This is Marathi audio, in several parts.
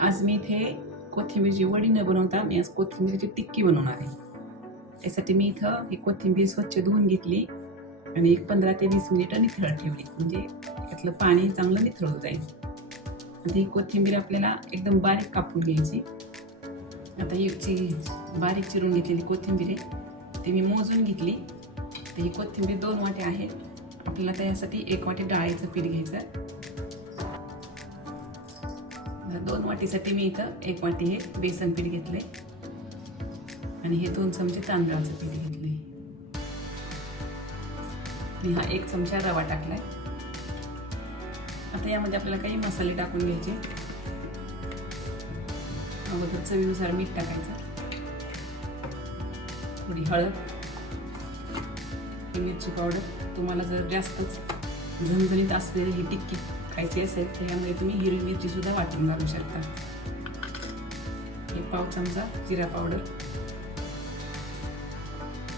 आज मी इथे कोथिंबीरची वडी न बनवता मी आज कोथिंबीरची टिक्की बनवणार आहे. त्यासाठी मी इथं ही कोथिंबीर स्वच्छ धुवून घेतली आणि एक 15 ते 20 मिनिटं निथळत ठेवली, म्हणजे त्यातलं पाणी चांगलं निथळून जाईल. आता ही कोथिंबीर आपल्याला एकदम बारीक कापून घ्यायची. आता ही बारीक चिरून घेतलेली कोथिंबीर आहे ती मी मोजून घेतली. तर ही कोथिंबीर 2 वाट्या आहे. आपल्याला त्यासाठी 1 वाटी डाळीचं पीठ घ्यायचं. 2 वाटीसाठी मी इथं 1 वाटी हे बेसन पीठ घेतले आणि हे 2 चमचे तांदळाचं पीठ घेतले. मी हा 1 चमचा रवा टाकलाय. आता यामध्ये आपल्याला काही मसाले टाकून घ्यायचे. अगोदर चवीनुसार मीठ टाकायचं, थोडी हळद, मिरची पावडर. तुम्हाला जर जास्तच झणझणीत असलेली ही टिक्की खायची असेल तर यामध्ये तुम्ही हिरवी मिरची सुद्धा वाटून घालू शकता. एक 1 चमचा जिरा पावडर,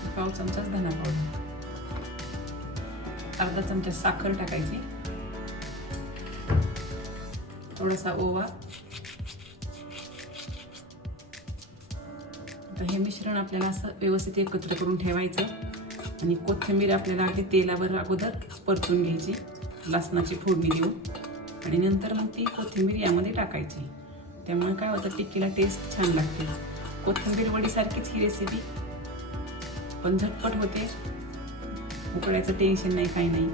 1 चमचा धना पावडर, अर्धा चमचा साखर टाकायची, थोडासा ओवा. आता हे मिश्रण आपल्याला असं व्यवस्थित एकत्र करून ठेवायचं आणि कोथिंबीर आपल्याला अगदी तेलावर अगोदर परतून घ्यायची, लसणाची फोडणी देऊन, आणि नंतर मग ती कोथिंबीर यामध्ये टाकायची. त्यामुळे काय होतं, टिक्कीला टेस्ट छान लागते. कोथिंबीर वडीसारखीच ही रेसिपी, पण झटपट होते, उकळायचं टेन्शन नाही, काही नाही.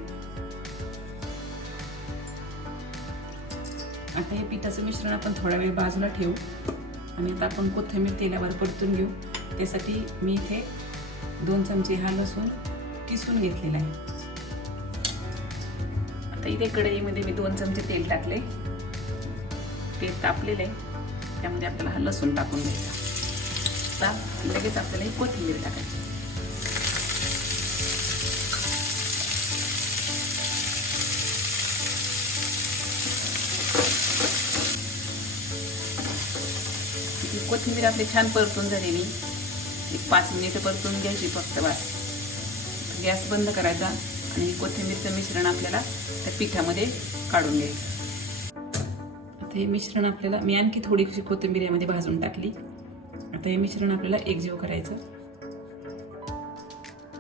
आता हे पिठाचं मिश्रण आपण थोडा वेळ बाजूला ठेवू आणि आता आपण कोथिंबीर तेलावर परतून घेऊ. त्यासाठी मी इथे 2 चमचे हा लसूण किसून घेतलेला आहे. आता इथे कढईमध्ये मी 2 चमचे तेल टाकले. तेल तापलेलं आहे, त्यामध्ये आपल्याला हा लसूण टाकून घ्यायचा. लगेच आपल्याला ही कोथिंबीर टाकायची. कोथिंबीर आपली छान परतून झालेली. एक 5 मिनिटं परतून घ्यायची फक्त, बस. गॅस बंद करायचा आणि कोथिंबीरचं मिश्रण आपल्याला त्या पिठामध्ये काढून घ्यायचं. आता हे मिश्रण आपल्याला, मी आणखी थोडीशी कोथिंबीर यामध्ये भाजून टाकली. आता हे मिश्रण आपल्याला एकजीव करायचं.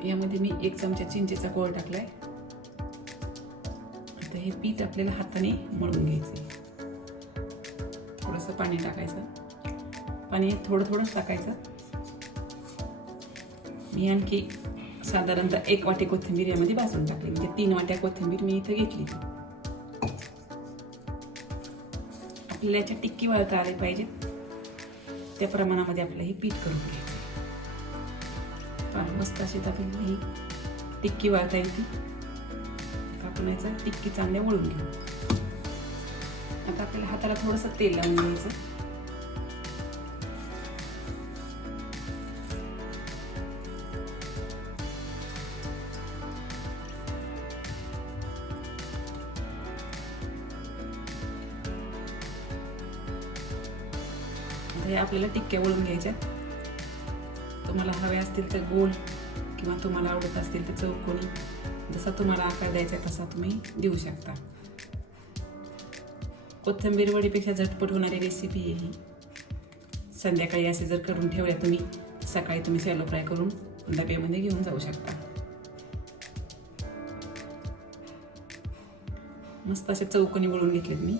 यामध्ये मी 1 चमचा चिंचेचा कोळ टाकलाय. आता हे पीठ आपल्याला हाताने मळून घ्यायचं. थोडंसं पाणी टाकायचं, पाणी थोडं थोडंच टाकायचं. मी आणखी साधारणतः 1 वाटी कोथिंबीर यामध्ये भाजून टाकली, म्हणजे 3 वाट्या कोथिंबीर मी इथं घेतली. आपल्याला याच्या टिक्की वळता आले पाहिजे त्या प्रमाणामध्ये आपल्याला हे पीठ करून घ्यायचं. मस्त अशी आपल्याला ही टिक्की वळता येते. आपण याचं टिक्की चांगल्या वळून घेऊ. आता आपल्याला हाताला थोडंसं तेल लावून घ्यायचं. हे आपल्याला टिक्क्या वळून घ्यायच्या. तुम्हाला हवे असतील तर गोल, किंवा तुम्हाला आवडत असतील तर चौकोनी, जसा तुम्हाला आकार द्यायचा तसा तुम्ही देऊ शकता. कोथिंबीर वडीपेक्षा झटपट होणारी रेसिपी आहे ही. संध्याकाळी असे जर करून ठेवल्या तुम्ही, सकाळी तुम्ही शॅलो फ्राय करून डब्यामध्ये घेऊन जाऊ शकता. मस्त असे चौकोनी वळून घेतलेत मी.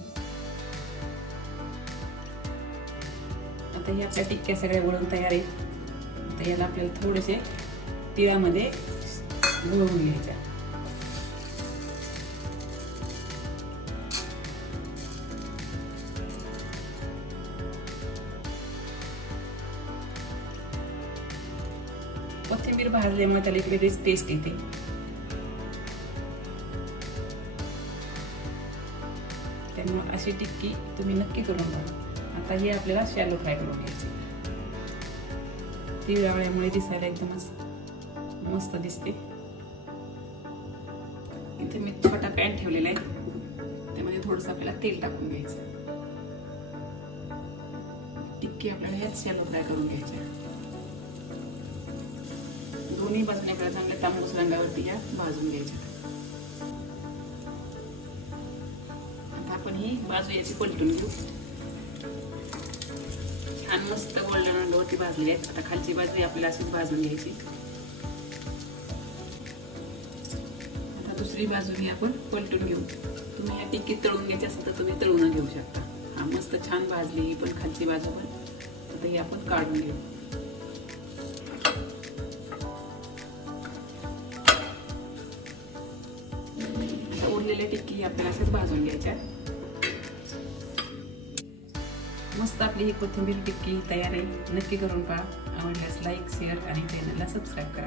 आता हे आपल्या टिक्क्या सगळ्या वळून तयार आहेत. आता याला आपल्याला थोडेसे तिळामध्ये गुळवून घ्यायच्या. कोथिंबीर भाजल्यामुळे त्याला एक वेगळीच टेस्ट येते. त्यामुळे अशी टिक्की तुम्ही नक्की करून बघा. आता हे आपल्याला शॅलो फ्राय करून घ्यायचे. तिळावळ्यामुळे दिसायला एकदमच मस्त दिसते. इथे मी छोटा पॅन ठेवलेला आहे, त्यामध्ये थोडंसं आपल्याला तेल टाकून घ्यायचं. टिक्की आपल्याला ह्याच शॅलो फ्राय करून घ्यायच्या. दोन्ही बाजूने आपल्याला चांगल्या तांबूस रंगावरती ह्या भाजून घ्यायच्या. आता आपण ही बाजू याची पलटून घेऊ. मस्त गोल्डन रंगावरती भाजली आहेत. आता खालची बाजू आपल्याला अशीच भाजून घ्यायची. आता दुसरी बाजूने आपण पलटून घेऊ. तुम्ही या टिक्कीत तळून घ्यायची असेल तर तुम्ही तळून घेऊ शकता. हा मस्त छान भाजली पण खालची बाजू पण. आता ही आपण काढून घेऊ. आता उरलेल्या टिक्की आपल्याला असेच भाजून घ्यायच्या. मस्त आपली ही कोथिंबीर टिक्की तयार आहे. नक्की करून पहा. आवडल्यास लाईक शेअर आणि चॅनलला सबस्क्राईब करा.